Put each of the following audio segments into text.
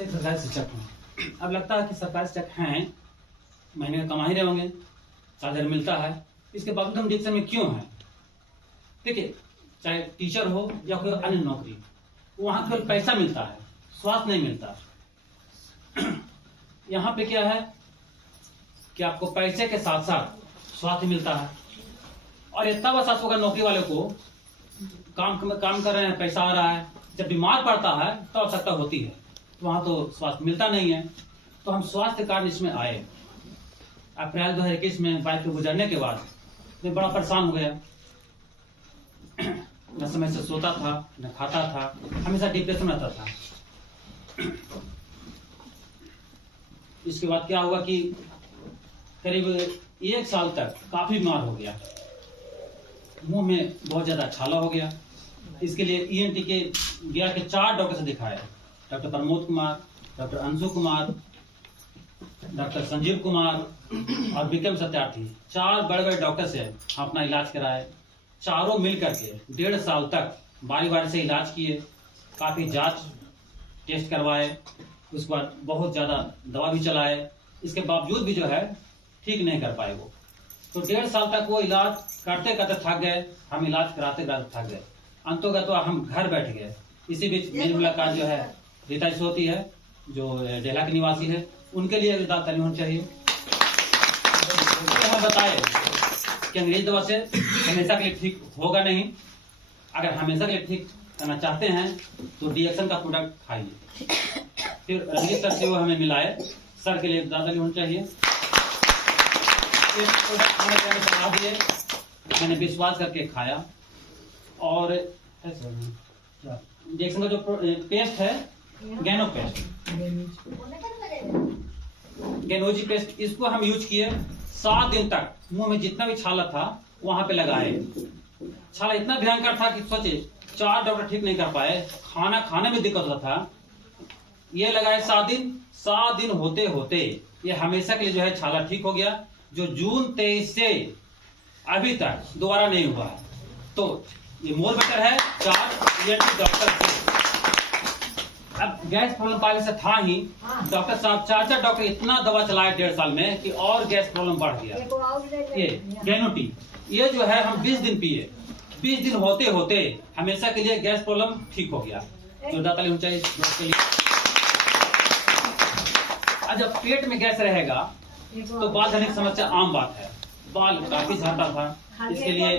से एक सरकारी शिक्षक हूँ। अब लगता है कि सरकारी शिक्षक हैं, महीने में कमा ही रहे होंगे, 4000 मिलता है, इसके बावजूद हम डिप्रेशन में क्यों हैं? देखिए, चाहे टीचर हो या कोई अन्य नौकरी, वहाँ केवल पैसा मिलता है, स्वास्थ्य नहीं मिलता। यहाँ पे क्या है कि आपको पैसे के साथ साथ स्वास्थ्य मिलता है, और इतना बस होगा नौकरी वाले को, काम कर रहे हैं, पैसा आ रहा है, जब बीमार पड़ता है तो आवश्यकता होती है, तो वहाँ तो स्वास्थ्य मिलता नहीं है। तो हम स्वास्थ्य कार्ड इसमें आए। अप्रैल 2021 में बाइक पे गुजरने के बाद मैं बड़ा परेशान हो गया। न समय से सोता था, न खाता था, हमेशा डिप्रेशन रहता था। इसके बाद क्या हुआ कि करीब 1 साल तक काफी बीमार हो गया, मुंह में बहुत ज्यादा छाला हो गया। इसके लिए ENT के गया के 4 डॉक्टर से दिखाया, doctor Pramod Kumar, doctor Anshu Kumar, doctor Sanjeev Kumar और विक्रम सत्यार्थी, 4 बड़े-बड़े डॉक्टर से हम अपना इलाज कराए। चारों मिल करके 1.5 साल तक बारी-बारी से इलाज किए, काफी जांच टेस्ट करवाए, उसके बाद बहुत ज्यादा दवा भी चलाए। इसके बावजूद भी जो है ठीक नहीं कर पाए वो। तो 1.5 साल तक वो इलाज करते करते थक गए, हम इलाज कराते कराते थक गए। अंतों तो हम घर बैठ गए। इसी बीच मेरी मुलाकात जो है रीता जी से होती है, जो डेला के निवासी है, उनके लिए ताली होनी चाहिए। तो हम बताए कि अंग्रेज दवा से हमेशा के लिए ठीक होगा नहीं, अगर हमेशा के लिए ठीक करना चाहते हैं तो डीएक्शन का प्रोडक्ट खाइए। फिर रंजीत सर से वो हमें मिलाए, सर के लिए ताली होनी चाहिए। प्रोडक्ट खाने के लिए सलाह दिए, मैंने विश्वास करके खाया। और डीएक्शन का जो पेस्ट है, गैनो पेस्ट, गैनोजी पेस्ट, इसको हम यूज किए। 7 दिन तक मुंह में जितना भी छाला था वहां पे लगाए। छाला इतना भयंकर था कि सोचे 4 डॉक्टर ठीक नहीं कर पाए, खाना खाने में दिक्कत होता था। ये लगाए 7 दिन होते होते ये हमेशा के लिए जो है छाला ठीक हो गया, जो जून 23 से अभी तक दोबारा नहीं हुआ है। तो ये मोर बेटर है 4 ENT डॉक्टर। अब गैस प्रॉब्लम पहले से था ही, डॉक्टर साहब 4 डॉक्टर इतना दवा चलाए 1.5 साल में कि और गैस प्रॉब्लम बढ़ गया। ये गैनोटी, ये जो है हम 20 दिन पिए, 20 दिन होते होते हमेशा के लिए गैस प्रॉब्लम ठीक हो गया। जोरदार ताली होनी चाहिए के लिए। जब पेट में गैस रहेगा तो बाल झड़ने की समस्या आम बात है, बाल काफी झड़ता था। इसके लिए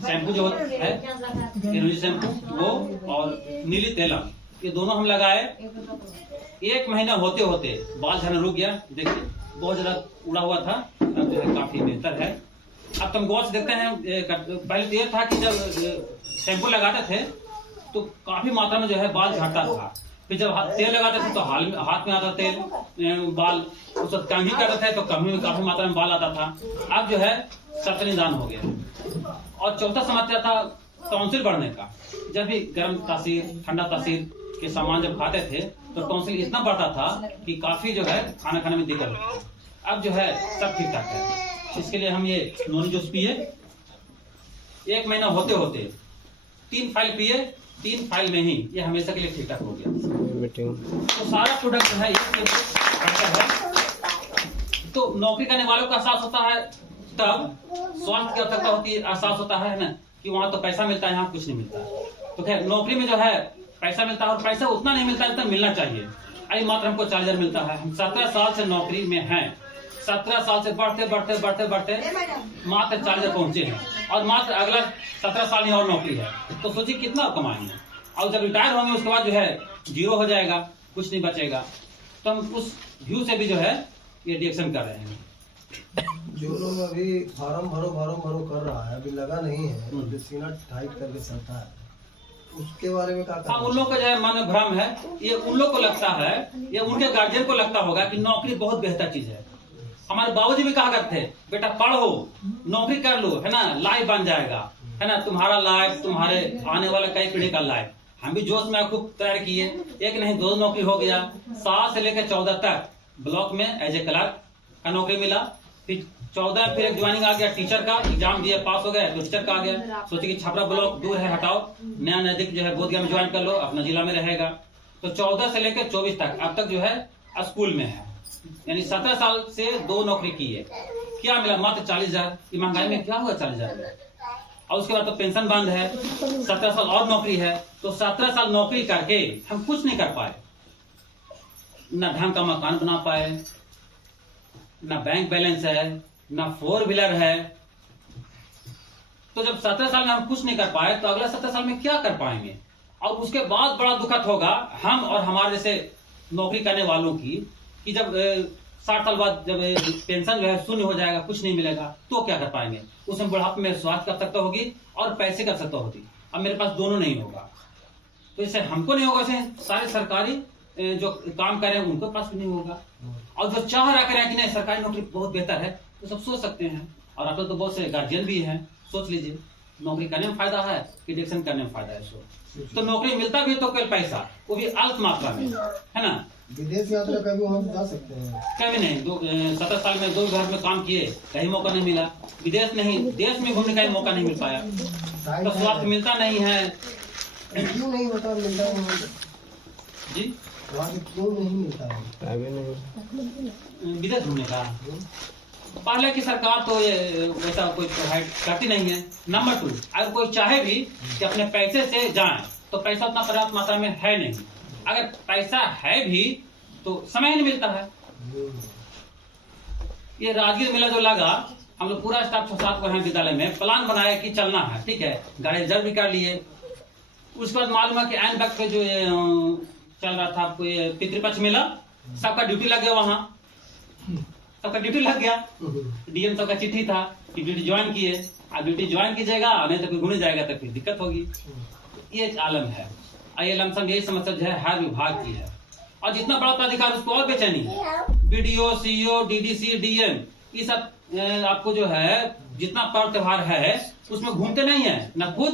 शैम्पू जो है गैनोजी शैम्पू, वो और नीली तेलम, ये दोनों हम लगाए। 1 महीना होते होते बाल झड़ना रुक गया। देखिए बहुत ज्यादा उड़ा हुआ था, अब जो है काफी बेहतर है। अब तुम गौर से देखते हैं, पहले तो ये था कि जब शैम्पू लगाते थे तो काफी मात्रा में जो है बाल झड़ता था। फिर जब तेल लगाते थे तो हाथ में आता तेल, बाल उस वक्त कम ही करते थे तो कम ही काफी मात्रा में बाल आता था। अब जो है सबसे निदान हो गया। और चौथा समस्या था टॉन्सिल बढ़ने का। जब भी गर्म तासीर, ठंडा तासीर के सामान जब खाते थे तो टॉन्सिल इतना बढ़ता था कि काफी जो है खाना खाने में दिक्कत होती थी। अब जो है सब ठीक ठाक है। इसके लिए हम ये नोनी जूस पिए, 1 महीना होते होते 3 फाइल पिए, 3 फाइल में ही ये हमेशा के लिए ठीक ठाक हो गया। तो सारा प्रोडक्ट जो है तो नौकरी करने वालों का एहसास होता है, तब स्वास्थ्य की आवश्यकता होती है, एहसास होता है ना कि वहां तो पैसा मिलता है, यहाँ कुछ नहीं मिलता। तो खैर नौकरी में जो है पैसा मिलता है, और पैसा उतना नहीं मिलता जितना मिलना चाहिए। अभी मात्र हमको 4000 मिलता है। हम 17 साल से नौकरी में हैं, 17 साल से बढ़ते बढ़ते बढ़ते बढ़ते मात्र 4000 पहुंचे हैं, और मात्र अगला 17 साल में और नौकरी है। तो सोचिए कितना कमाएंगे। और जब रिटायर होंगे उसके बाद जो है 0 हो जाएगा, कुछ नहीं बचेगा। तो हम उस व्यू से भी जो है ये डिएक्शन कर रहे हैं। जो लोग अभी फार्म भरो कर रहा है, अभी लगा नहीं है, सीना टाइट करके चलता है, उसके बारे में क्या? हाँ, उन लोग का जो है मन में भ्रम है। ये उन लोग को लगता है, ये उनके गार्जियन को लगता होगा कि नौकरी बहुत बेहतर चीज है। हमारे बाबूजी भी कहा करते थे, बेटा पढ़ो, नौकरी कर लो, है ना, लाइफ बन जाएगा, है ना, तुम्हारा लाइफ, तुम्हारे आने वाला कई पीढ़ी का लाइफ। हम भी जोश में खूब तैयार किए, 1 नहीं 2 नौकरी हो गया। 7 से लेकर 14 तक ब्लॉक में एज ए क्लर्क का नौकरी मिला। फिर 14 फिर एक ज्वाइनिंग आ गया टीचर का, एग्जाम दिया, पास हो गया तो टीचर का आ गया। सोचे कि छपरा ब्लॉक दूर है, हटाओ, नया नजदीक जो है बोधगया में ज्वाइन कर लो, अपना जिला में रहेगा। तो 14 से लेकर 24 तक अब तक जो है स्कूल में है, यानी 17 साल से 2 नौकरी की है। क्या मिला? मात्र 40,000। ये महंगाई में क्या हुआ 40,000? और उसके बाद तो पेंशन बंद है, 17 साल और नौकरी है, तो 17 साल नौकरी करके हम कुछ नहीं कर पाए, ना ढंग का मकान बना पाए, ना बैंक बैलेंस है, ना 4 व्हीलर है। तो जब 17 साल में हम कुछ नहीं कर पाए तो अगला 17 साल में क्या कर पाएंगे? और उसके बाद बड़ा दुखद होगा हम और हमारे जैसे नौकरी करने वालों की, कि जब 60 साल बाद जब पेंशन जो है शून्य हो जाएगा, कुछ नहीं मिलेगा, तो क्या कर पाएंगे? उसमें बुढ़ापे में स्वास्थ्य की आवश्यकता होगी और पैसे की आवश्यकता होगी। अब मेरे पास दोनों नहीं होगा, तो इससे हमको नहीं होगा, ऐसे सारे सरकारी जो काम कर रहे हैं उनके पास भी नहीं होगा। और जो चाह रहा करें कि नहीं सरकारी नौकरी बहुत बेहतर है, तो सब सोच सकते हैं। और आप लोग तो बहुत से गार्जियन भी हैं, सोच लीजिए नौकरी करने में फायदा है कि डिक्शन करने में फायदा है। तो नौकरी मिलता भी तो केवल पैसा, वो भी अल्प मात्रा में, है ना। विदेश यात्रा कभी हम जा सकते हैं? कभी नहीं। 17 साल में 2 घर में काम किए, कहीं मौका नहीं मिला। विदेश नहीं, देश में घूमने का मौका नहीं मिल पाया, तो स्वास्थ्य मिलता नहीं है। क्यों नहीं होता? मिलता है जी, वहाँ से क्यों नहीं मिलता है विदेश घूमने का? पहले की सरकार तो ये वैसा कोई प्रोवाइड करती नहीं है। नंबर 2, अगर कोई चाहे भी कि अपने पैसे से जाए, तो पैसा उतना पर्याप्त मात्रा में है नहीं। अगर पैसा है भी तो समय ही नहीं मिलता है। ये राजगीर मेला जो लगा, हम लोग पूरा स्टाफ 6-7 को हैं विद्यालय में, प्लान बनाया कि चलना है, ठीक है, गाड़ी रिजर्व भी कर लिए। उसके बाद मालूम है कि एंड वक्त पे जो ये चल रहा था आपको ये पितृपक्ष मेला, सबका ड्यूटी लग गया, वहाँ सबका ड्यूटी लग गया। डीएम सबका चिट्ठी था कि ड्यूटी ज्वाइन किए, अब ड्यूटी ज्वाइन कीजिएगा, नहीं तो फिर घूमने जाएगा तो फिर दिक्कत होगी। ये आलम है। ये लमसम यही समस्या जो है हर विभाग की है, और जितना बड़ा प्राधिकार उसको और बेचैनी है। बीडीओ, सीईओ, डीडीसी, डीएम, ये सब आपको जो है जितना पर्व त्योहार है उसमें घूमते नहीं है, न खुद